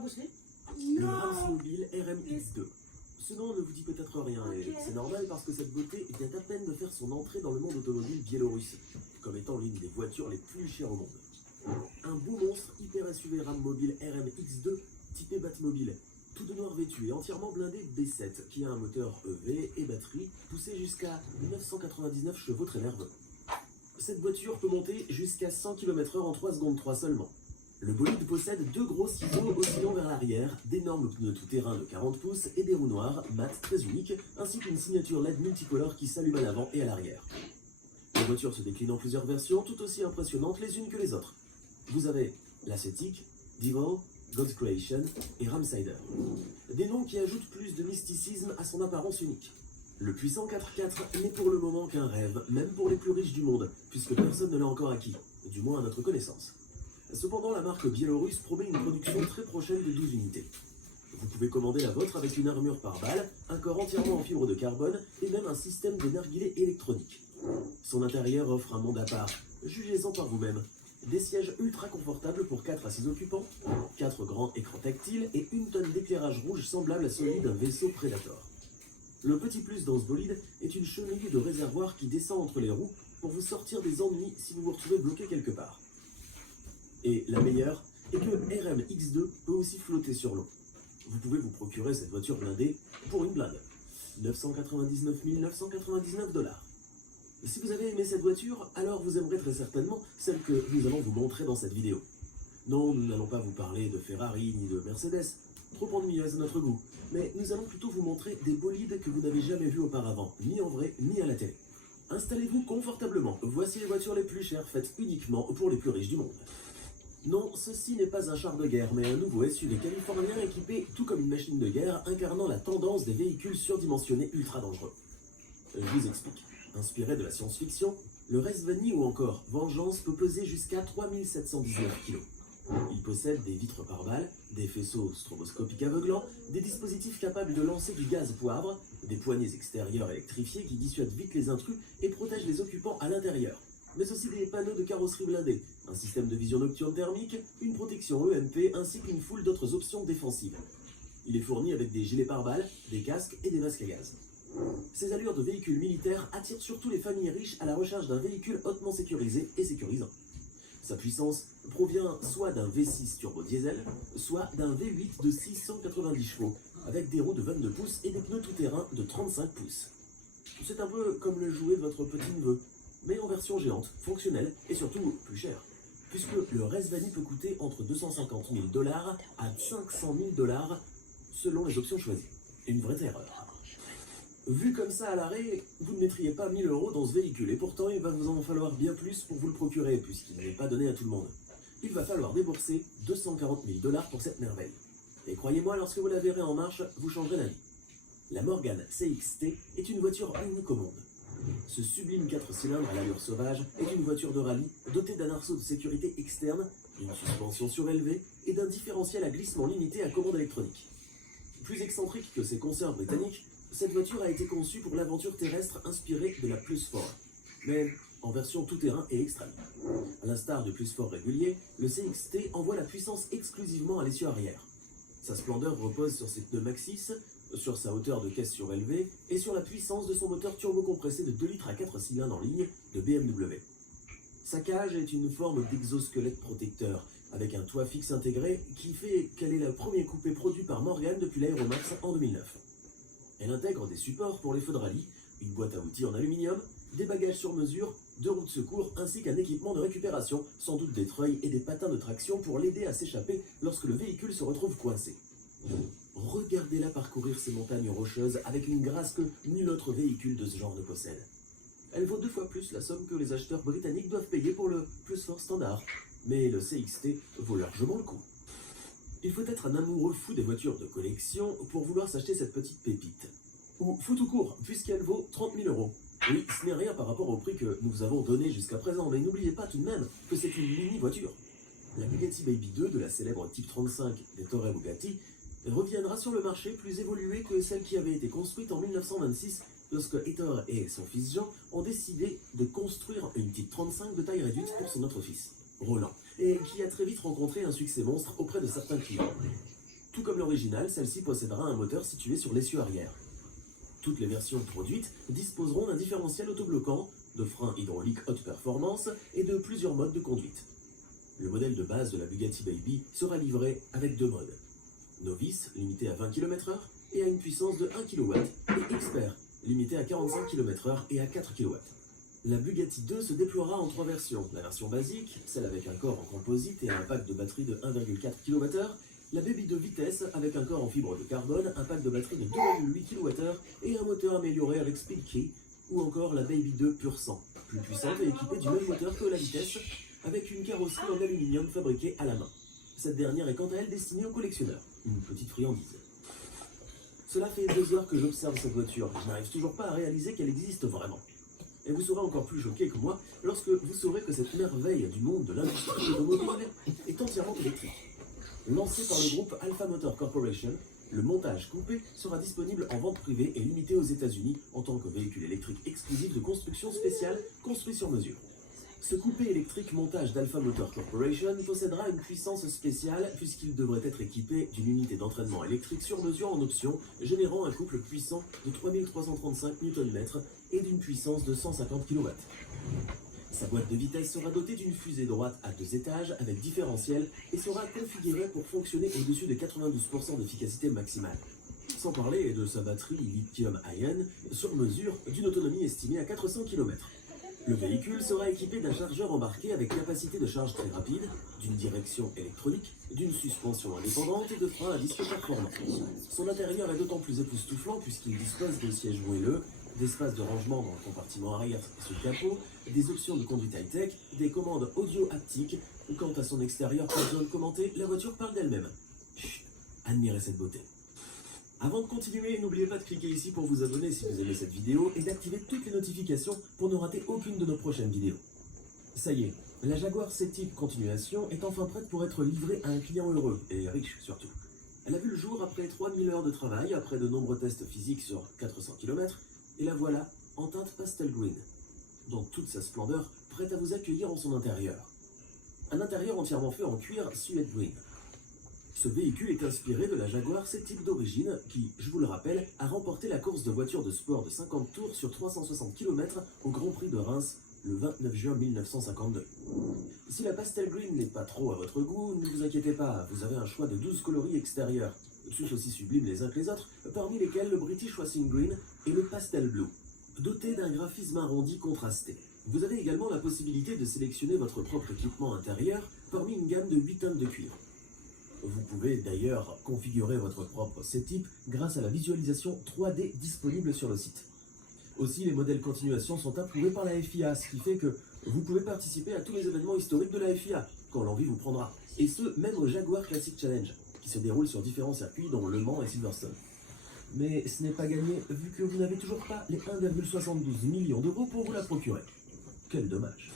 bosser? Le Ramsmobile RMX2. Ce nom ne vous dit peut-être rien, et c'est normal parce que cette beauté vient à peine de faire son entrée dans le monde automobile biélorusse, comme étant l'une des voitures les plus chères au monde. Un beau monstre hyper SUV Rammobile RMX2 typé Batmobile, tout de noir vêtu et entièrement blindé B7, qui a un moteur EV et batterie poussé jusqu'à 999 chevaux très nerveux. Cette voiture peut monter jusqu'à 100 km/h en 3 secondes 3 seulement. Le bolide possède deux gros ciseaux oscillant vers l'arrière, d'énormes pneus tout-terrain de 40 pouces et des roues noires, mat très uniques, ainsi qu'une signature LED multicolore qui s'allume à l'avant et à l'arrière. La voiture se décline en plusieurs versions, tout aussi impressionnantes les unes que les autres. Vous avez l'Ascetic, Devil, God's Creation et Ramsider. Des noms qui ajoutent plus de mysticisme à son apparence unique. Le puissant 4x4 n'est pour le moment qu'un rêve, même pour les plus riches du monde, puisque personne ne l'a encore acquis, du moins à notre connaissance. Cependant, la marque biélorusse promet une production très prochaine de 12 unités. Vous pouvez commander la vôtre avec une armure par balle, un corps entièrement en fibre de carbone et même un système de narguilé électronique. Son intérieur offre un monde à part, jugez-en par vous-même. Des sièges ultra confortables pour 4 à 6 occupants, 4 grands écrans tactiles et une tonne d'éclairage rouge semblable à celui d'un vaisseau Predator. Le petit plus dans ce bolide est une chenille de réservoir qui descend entre les roues pour vous sortir des ennuis si vous vous retrouvez bloqué quelque part. Et la meilleure est que RMX2 peut aussi flotter sur l'eau. Vous pouvez vous procurer cette voiture blindée pour une blinde. 999 999 $. Si vous avez aimé cette voiture, alors vous aimerez très certainement celle que nous allons vous montrer dans cette vidéo. Non, nous n'allons pas vous parler de Ferrari ni de Mercedes, trop ennuyeuse à notre goût, mais nous allons plutôt vous montrer des bolides que vous n'avez jamais vus auparavant, ni en vrai, ni à la télé. Installez-vous confortablement, voici les voitures les plus chères faites uniquement pour les plus riches du monde. Non, ceci n'est pas un char de guerre, mais un nouveau SUV californien équipé tout comme une machine de guerre, incarnant la tendance des véhicules surdimensionnés ultra dangereux. Je vous explique. Inspiré de la science-fiction, le Resvani ou encore Vengeance peut peser jusqu'à 3719 kg. Il possède des vitres par balles, des faisceaux stroboscopiques aveuglants, des dispositifs capables de lancer du gaz poivre, des poignées extérieures électrifiées qui dissuadent vite les intrus et protègent les occupants à l'intérieur, mais aussi des panneaux de carrosserie blindés, un système de vision nocturne thermique, une protection EMP ainsi qu'une foule d'autres options défensives. Il est fourni avec des gilets pare-balles, des casques et des masques à gaz. Ces allures de véhicules militaires attirent surtout les familles riches à la recherche d'un véhicule hautement sécurisé et sécurisant. Sa puissance provient soit d'un V6 turbo diesel, soit d'un V8 de 690 chevaux, avec des roues de 22 pouces et des pneus tout-terrain de 35 pouces. C'est un peu comme le jouet de votre petit-neveu, mais en version géante, fonctionnelle et surtout plus chère, puisque le Resvani peut coûter entre 250 000 $ à 500 000 $ selon les options choisies. Une vraie terreur. Vu comme ça à l'arrêt, vous ne mettriez pas 1000 € dans ce véhicule, et pourtant il va vous en falloir bien plus pour vous le procurer, puisqu'il n'est pas donné à tout le monde. Il va falloir débourser 240 000 $ pour cette merveille. Et croyez-moi, lorsque vous la verrez en marche, vous changerez d'avis. La Morgan CXT est une voiture unique au monde. Ce sublime 4 cylindres à l'allure sauvage est une voiture de rallye dotée d'un arceau de sécurité externe, d'une suspension surélevée et d'un différentiel à glissement limité à commande électronique. Plus excentrique que ses consoeurs britanniques, cette voiture a été conçue pour l'aventure terrestre inspirée de la Plus Fort, mais en version tout-terrain et extrême. À l'instar du Plus Fort régulier, le CXT envoie la puissance exclusivement à l'essieu arrière. Sa splendeur repose sur ses pneus Maxxis, sur sa hauteur de caisse surélevée et sur la puissance de son moteur turbo-compressé de 2 litres à 4 cylindres en ligne de BMW. Sa cage est une forme d'exosquelette protecteur, avec un toit fixe intégré qui fait qu'elle est le premier coupé produit par Morgan depuis l'Aeromax en 2009. Elle intègre des supports pour les feux de rallye, une boîte à outils en aluminium, des bagages sur mesure, 2 roues de secours ainsi qu'un équipement de récupération, sans doute des treuils et des patins de traction pour l'aider à s'échapper lorsque le véhicule se retrouve coincé. Regardez-la parcourir ces montagnes rocheuses avec une grâce que nul autre véhicule de ce genre ne possède. Elle vaut 2 fois plus la somme que les acheteurs britanniques doivent payer pour le Plus Fort standard, mais le CXT vaut largement le coup. Il faut être un amoureux fou des voitures de collection pour vouloir s'acheter cette petite pépite. Ou fou tout court, puisqu'elle vaut 30 000 €. Oui, ce n'est rien par rapport au prix que nous vous avons donné jusqu'à présent, mais n'oubliez pas tout de même que c'est une mini-voiture. La Bugatti Baby 2 de la célèbre Type 35 des Torre Bugatti reviendra sur le marché plus évoluée que celle qui avait été construite en 1926 lorsque Ettore et son fils Jean ont décidé de construire une Type 35 de taille réduite pour son autre fils, Roland, et qui a très vite rencontré un succès monstre auprès de certains clients. Tout comme l'original, celle-ci possédera un moteur situé sur l'essieu arrière. Toutes les versions produites disposeront d'un différentiel autobloquant, de freins hydrauliques haute performance et de plusieurs modes de conduite. Le modèle de base de la Bugatti Baby sera livré avec deux modes. Novice, limité à 20 km/h et à une puissance de 1 kW, et Expert, limité à 45 km/h et à 4 kW. La Bugatti 2 se déploiera en trois versions. La version basique, celle avec un corps en composite et un pack de batterie de 1,4 kWh, la Baby 2 vitesse avec un corps en fibre de carbone, un pack de batterie de 2,8 kWh et un moteur amélioré avec Speedkey, ou encore la Baby 2 pur sang, plus puissante et équipée du même moteur que la vitesse, avec une carrosserie en aluminium fabriquée à la main. Cette dernière est quant à elle destinée aux collectionneurs, une petite friandise. Cela fait 2 heures que j'observe cette voiture, je n'arrive toujours pas à réaliser qu'elle existe vraiment. Et vous serez encore plus choqué que moi lorsque vous saurez que cette merveille du monde de l'industrie automobile est entièrement électrique. Lancé par le groupe Alpha Motor Corporation, le montage coupé sera disponible en vente privée et limité aux États-Unis en tant que véhicule électrique exclusif de construction spéciale construit sur mesure. Ce coupé électrique montage d'Alpha Motor Corporation possédera une puissance spéciale puisqu'il devrait être équipé d'une unité d'entraînement électrique sur mesure en option, générant un couple puissant de 3335 Nm et d'une puissance de 150 kW. Sa boîte de vitesse sera dotée d'une fusée droite à 2 étages avec différentiel et sera configurée pour fonctionner au-dessus de 92% d'efficacité maximale. Sans parler de sa batterie lithium-ion sur mesure d'une autonomie estimée à 400 km. Le véhicule sera équipé d'un chargeur embarqué avec capacité de charge très rapide, d'une direction électronique, d'une suspension indépendante et de freins à disque performants. Son intérieur est d'autant plus époustouflant puisqu'il dispose de sièges moelleux, d'espace de rangement dans le compartiment arrière sous le capot, des options de conduite high-tech, des commandes audio haptiques. Quant à son extérieur, pas besoin de commenter, la voiture parle d'elle-même. Chut, admirez cette beauté. Avant de continuer, n'oubliez pas de cliquer ici pour vous abonner si vous aimez cette vidéo et d'activer toutes les notifications pour ne rater aucune de nos prochaines vidéos. Ça y est, la Jaguar C-Type Continuation est enfin prête pour être livrée à un client heureux, et riche surtout. Elle a vu le jour après 3000 heures de travail, après de nombreux tests physiques sur 400 km, et la voilà en teinte pastel green, dans toute sa splendeur, prête à vous accueillir en son intérieur. Un intérieur entièrement fait en cuir suede green. Ce véhicule est inspiré de la Jaguar C-Type d'origine qui, je vous le rappelle, a remporté la course de voiture de sport de 50 tours sur 360 km au Grand Prix de Reims le 29 juin 1952. Si la pastel green n'est pas trop à votre goût, ne vous inquiétez pas, vous avez un choix de 12 coloris extérieurs, tous aussi sublimes les uns que les autres, parmi lesquels le British Racing Green et le Pastel Blue, dotés d'un graphisme arrondi contrasté. Vous avez également la possibilité de sélectionner votre propre équipement intérieur parmi une gamme de 8 teintes de cuir. Vous pouvez d'ailleurs configurer votre propre C-Type grâce à la visualisation 3D disponible sur le site. Aussi, les modèles Continuation sont approuvés par la FIA, ce qui fait que vous pouvez participer à tous les événements historiques de la FIA, quand l'envie vous prendra. Et ce, même au Jaguar Classic Challenge, qui se déroule sur différents circuits dont Le Mans et Silverstone. Mais ce n'est pas gagné, vu que vous n'avez toujours pas les 1,72 millions d'euros pour vous la procurer. Quel dommage.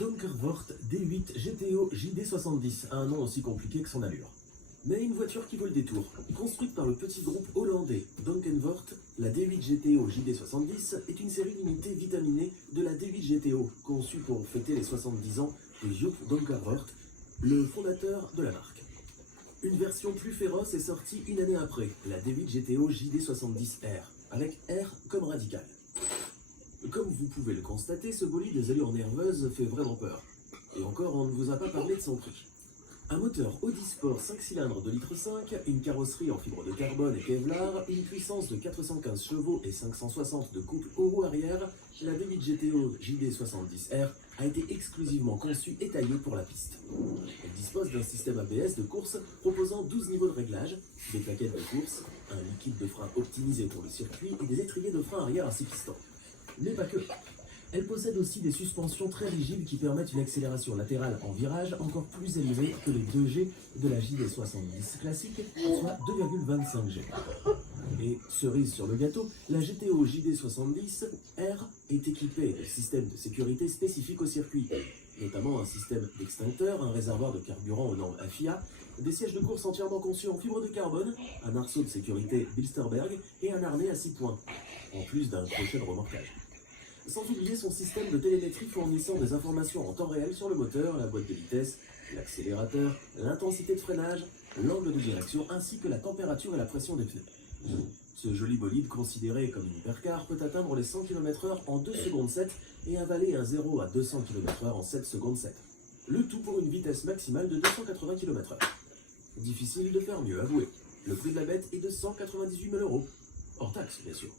Donkervoort D8 GTO JD70 a un nom aussi compliqué que son allure. Mais une voiture qui vaut le détour. Construite par le petit groupe hollandais Donkervoort, la D8 GTO JD70 est une série limitée vitaminée de la D8 GTO, conçue pour fêter les 70 ans de Joep Donkervoort, le fondateur de la marque. Une version plus féroce est sortie une année après, la D8 GTO JD70R, avec R comme radical. Comme vous pouvez le constater, ce bolide des allures nerveuses fait vraiment peur. Et encore, on ne vous a pas parlé de son prix. Un moteur Audi Sport 5 cylindres de 2,5 litres, une carrosserie en fibre de carbone et Kevlar, une puissance de 415 chevaux et 560 de couple aux roues arrière, la D8 GTO JD70R a été exclusivement conçue et taillée pour la piste. Elle dispose d'un système ABS de course proposant 12 niveaux de réglage, des plaquettes de course, un liquide de frein optimisé pour le circuit et des étriers de frein arrière à 6 pistons. Mais pas que. Elle possède aussi des suspensions très rigides qui permettent une accélération latérale en virage encore plus élevée que les 2G de la JD70 classique, soit 2,25 G. Et cerise sur le gâteau, la GTO JD70R est équipée de systèmes de sécurité spécifiques au circuit, notamment un système d'extincteur, un réservoir de carburant aux normes FIA, des sièges de course entièrement conçus en fibre de carbone, un arceau de sécurité Bilsterberg et un harnais à 6 points, en plus d'un crochet de remorquage. Sans oublier son système de télémétrie fournissant des informations en temps réel sur le moteur, la boîte de vitesse, l'accélérateur, l'intensité de freinage l'angle de direction ainsi que la température et la pression des pneus. Ce joli bolide, considéré comme une hypercar, peut atteindre les 100 km/h en 2 secondes 7 et avaler un 0 à 200 km/h en 7 secondes 7. Le tout pour une vitesse maximale de 280 km/h. Difficile de faire mieux, avouez. Le prix de la bête est de 198 000 €. Hors taxe, bien sûr.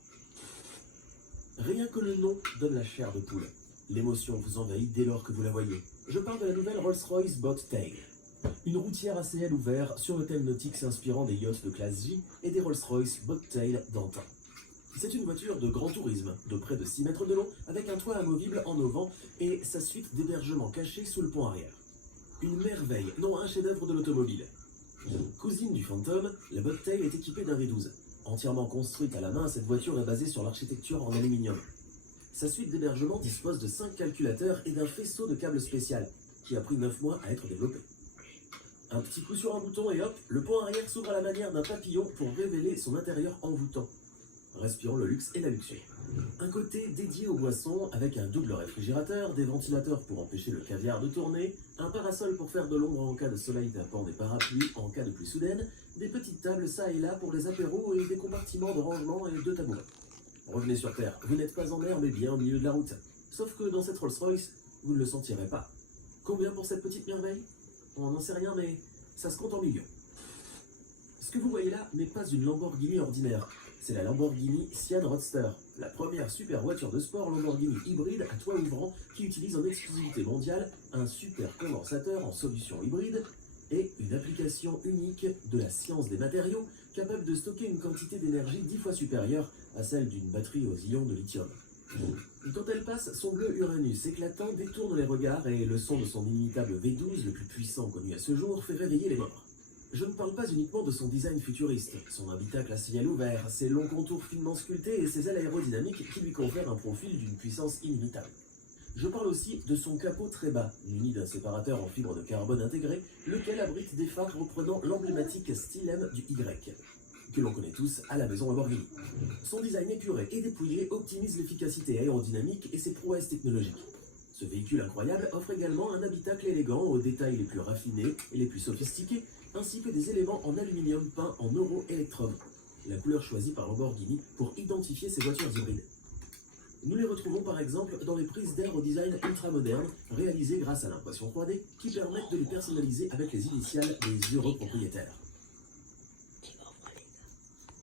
Rien que le nom donne la chair de poule. L'émotion vous envahit dès lors que vous la voyez. Je parle de la nouvelle Rolls-Royce Boattail. Une routière à ciel ouvert sur le thème nautique s'inspirant des yachts de classe J et des Rolls-Royce Boattail d'antan. C'est une voiture de grand tourisme, de près de 6 mètres de long, avec un toit amovible en auvent et sa suite d'hébergement caché sous le pont arrière. Une merveille, non un chef-d'œuvre de l'automobile. Cousine du Phantom, la Boattail est équipée d'un V12. Entièrement construite à la main, cette voiture est basée sur l'architecture en aluminium. Sa suite d'hébergement dispose de 5 calculateurs et d'un faisceau de câbles spécial, qui a pris 9 mois à être développé. Un petit coup sur un bouton et hop, le pont arrière s'ouvre à la manière d'un papillon pour révéler son intérieur envoûtant. Respirons le luxe et la luxure. Un côté dédié aux boissons avec un double réfrigérateur, des ventilateurs pour empêcher le caviar de tourner, un parasol pour faire de l'ombre en cas de soleil tapant, des parapluies en cas de pluie soudaine, des petites tables ça et là pour les apéros et des compartiments de rangement et de tabourets. Revenez sur Terre, vous n'êtes pas en mer mais bien au milieu de la route. Sauf que dans cette Rolls-Royce, vous ne le sentirez pas. Combien pour cette petite merveille? On n'en sait rien mais ça se compte en millions. Ce que vous voyez là n'est pas une Lamborghini ordinaire. C'est la Lamborghini Sian Roadster, la première super voiture de sport Lamborghini hybride à toit ouvrant qui utilise en exclusivité mondiale un super condensateur en solution hybride et une application unique de la science des matériaux capable de stocker une quantité d'énergie 10 fois supérieure à celle d'une batterie aux ions de lithium. Quand elle passe, son bleu Uranus éclatant détourne les regards et le son de son inimitable V12, le plus puissant connu à ce jour, fait réveiller les morts. Je ne parle pas uniquement de son design futuriste, son habitacle à ciel ouvert, ses longs contours finement sculptés et ses ailes aérodynamiques qui lui confèrent un profil d'une puissance inimitable. Je parle aussi de son capot très bas, muni d'un séparateur en fibre de carbone intégré, lequel abrite des phares reprenant l'emblématique stylème du Y, que l'on connaît tous à la maison Lamborghini. Son design épuré et dépouillé optimise l'efficacité aérodynamique et ses prouesses technologiques. Ce véhicule incroyable offre également un habitacle élégant aux détails les plus raffinés et les plus sophistiqués, ainsi que des éléments en aluminium peint en euro-électrum, la couleur choisie par Lamborghini pour identifier ses voitures hybrides. Nous les retrouvons par exemple dans les prises d'air au design ultra-moderne, réalisées grâce à l'impression 3D, qui permettent de les personnaliser avec les initiales des heureux propriétaires.